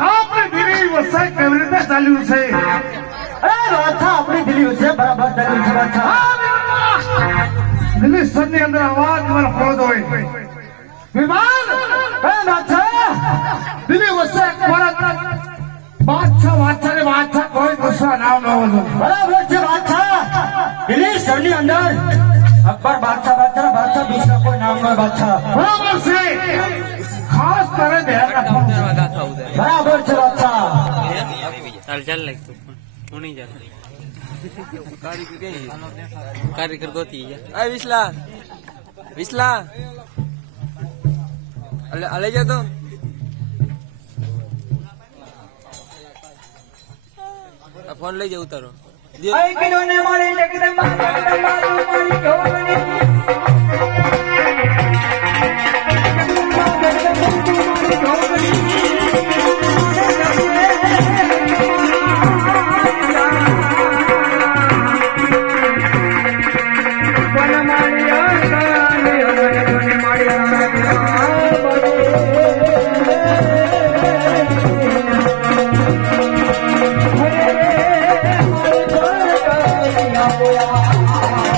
આપણે દિલ્હી વસાઈ કેવી રીતે ચાલ્યું છે દિલ્હી સનની અંદર અવાજ મને ફળતો હોય. વિમાન! દિલ્હી દિલ્હી શહેરની અંદર. અકબર બાદશાહ બાદશાહ બાદશાહ બીજા કોઈ નામ નો બાદશાહ. બરાબર છે. ખાસ તારે ધ્યાન રાખવાનું. બરાબર છે બાદશાહ. ચાલ ચાલ લાગ તું હું નહીં જા કારીગર ગોતી જા આ વિસલા. વિસલા. અલે લઈ જા તો. આ ફોન લઈ જાવ ઉતારો દ્યો. 不要。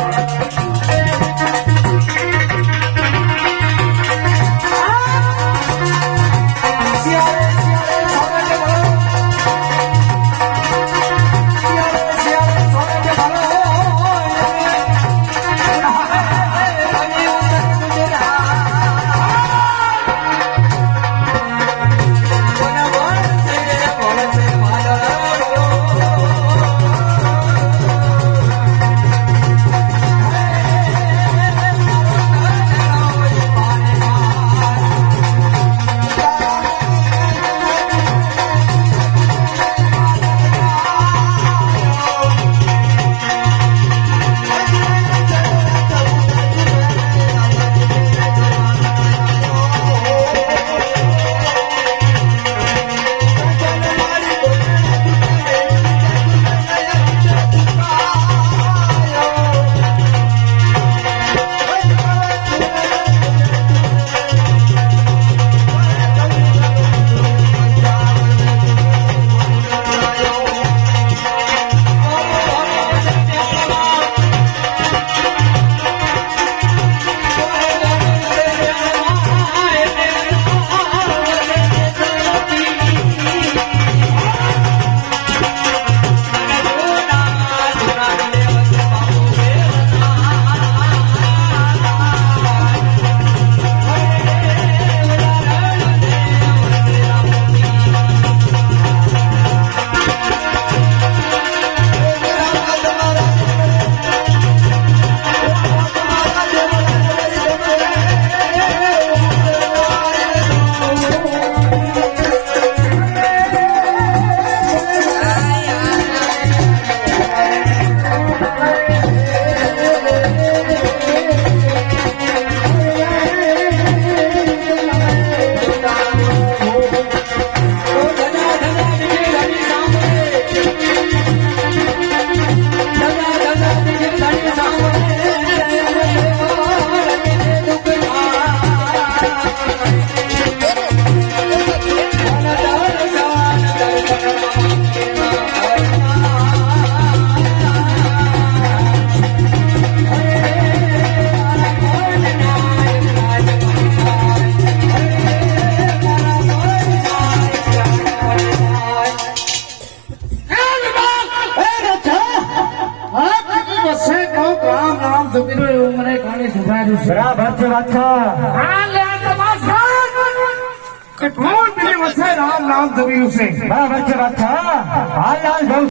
રામ રામ જમીનો એવું મને ઘણી સુધાર્યું છે બરાબર છે બાદશાહ આ લે આ તમાશા કે કોણ દિલ્હી વસાઈ રામ નામ જમ્યું છે બરાબર છે બાદશાહ હાલ હાલ જવું